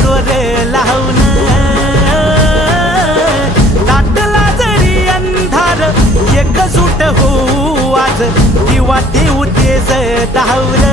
स्वर लावून दाटला जरी अंधार एकजूट होऊ आज दिवा देऊ तेज दावर